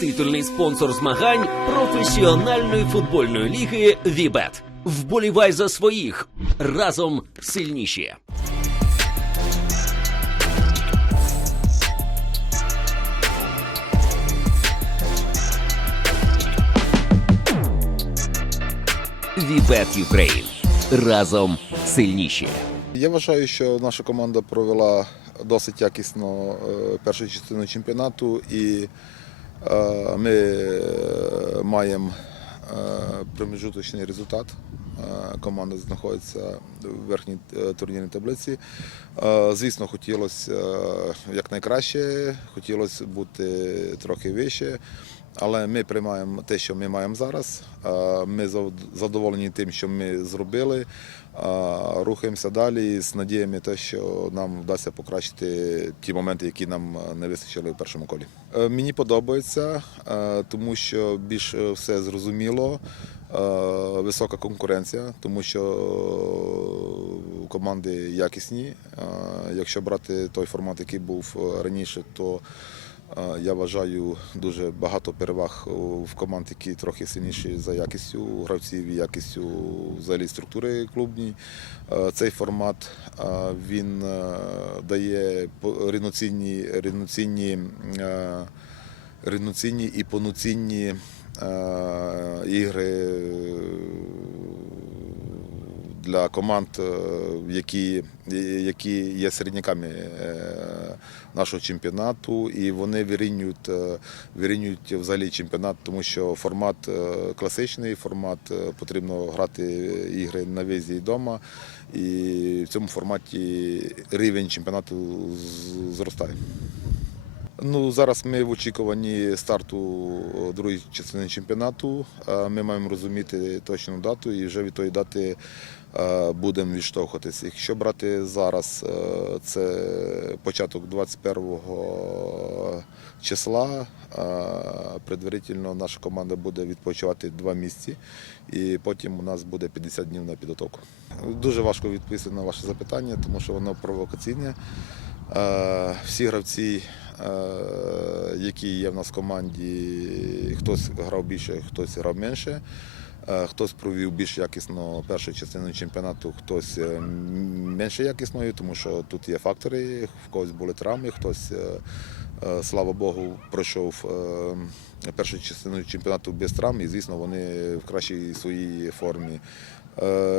Титульний спонсор змагань професіональної футбольної ліги Вібет. Вболівай за своїх разом сильніші. Вібет Юкрейн. Разом сильніші. Я вважаю, що наша команда провела досить якісно е, першу частину чемпіонату, і ми е, маємо е, промежуточний результат. Е, Команда знаходиться в верхній е, турнірній таблиці. Е, Звісно, хотілося е, якнайкраще, хотілося бути трохи вище. Але ми приймаємо те, що ми маємо зараз. Е, Ми задоволені тим, що ми зробили. Е, Рухаємося далі з надіями, те, що нам вдасться покращити ті моменти, які нам е, не вистачили в першому колі. Мені подобається, тому що більш все зрозуміло. Висока конкуренція, тому що команди якісні. Якщо брати той формат, який був раніше, то я вважаю дуже багато переваг в команд, які трохи сильніші за якістю гравців і якістю взагалі структури клубній. Е, Цей формат він дає рівноцінні, рівноцінні, рівноцінні і повноцінні ігри для команд, е, які, які є середняками е, нашого чемпіонату, і вони вирівнюють, е, вирівнюють взагалі чемпіонат, тому що формат е, класичний, формат е, потрібно грати ігри на визі і вдома. І в цьому форматі рівень чемпіонату зростає. Ну, зараз ми в очікуванні старту другої частини чемпіонату. Е, Ми маємо розуміти точну дату і вже від тої дати е, будемо відштовхуватися. Якщо брати зараз, е, це початок 21 числа. е, Предварительно наша команда буде відпочивати два місяці, і потім у нас буде 50 днів на підготовку. Дуже важко відповісти на ваше запитання, тому що воно провокаційне. Е, Всі гравці, е, які є в нас в команді, хтось грав більше, хтось грав менше. Е, Хтось провів більш якісно першу частину чемпіонату, хтось е, менше якісною, тому що тут є фактори, в когось були травми, хтось, е, слава Богу, пройшов першу частину чемпіонату без травм, і звісно, вони в кращій своїй формі.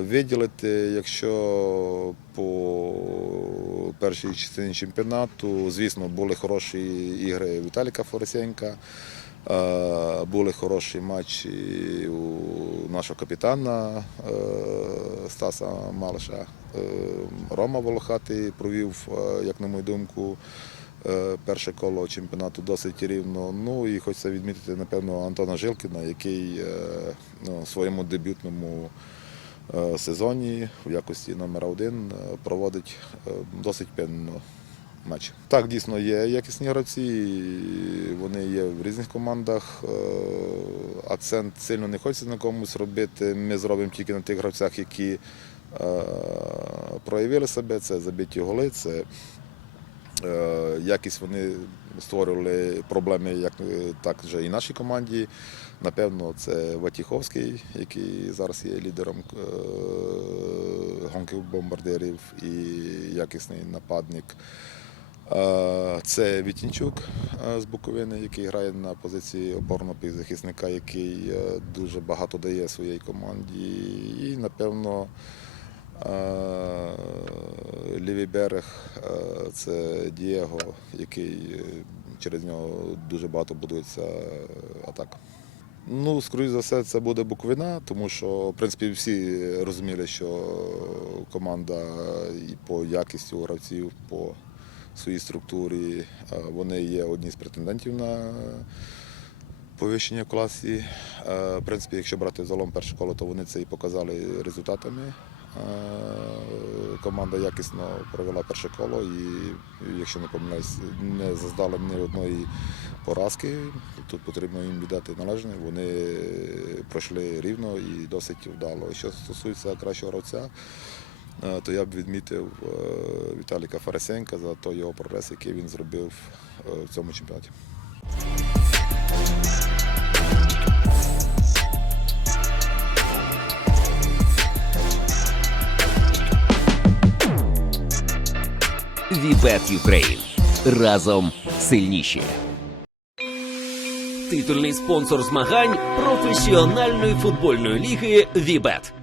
Виділити, якщо по першій частині чемпіонату, звісно, були хороші ігри Віталіка Форосенка, були хороші матчі у нашого капітана е, Стаса Малиша. Е, Рома Волохатий провів, е, як на мою думку, перше коло чемпіонату досить рівно. Ну і хочеться відмітити, напевно, Антона Жилкіна, який ну, в своєму дебютному сезоні в якості номера один проводить досить певно матч. Так, дійсно є якісні гравці, вони є в різних командах. Е, Акцент сильно не хочеться на комусь робити. Ми зробимо тільки на тих гравцях, які е, проявили себе. Це забиті голи, це е, якість вони створювали проблеми, як так вже і нашій команді. Напевно, це Ватіховський, який зараз є лідером гонки бомбардирів і якісний нападник. Це Вітінчук з Буковини, який грає на позиції опорного півзахисника, який е, дуже багато дає своїй команді. І, напевно, лівий берег це Дієго, який е, через нього дуже багато будується е, атака. Ну, скоріш за все, це буде Буковина, тому що, в принципі, всі розуміли, що команда і по якістю гравців, по своїй структурі, е, вони є одні з претендентів на повищення в класі. Е, В принципі, якщо брати залом перше коло, то вони це і показали результатами. Е, Команда якісно провела перше коло і, якщо не помиляюсь, не заздала ні одної поразки. Тут потрібно їм віддати належне. Вони пройшли рівно і досить вдало. Що стосується кращого гравця, е, то я б відмітив е, Віталіка Фарасенка за той його прогрес, який він зробив е, в цьому чемпіонаті. Вібет Юкрейн. Разом сильніші. Титульний спонсор змагань професіональної футбольної ліги Вібет.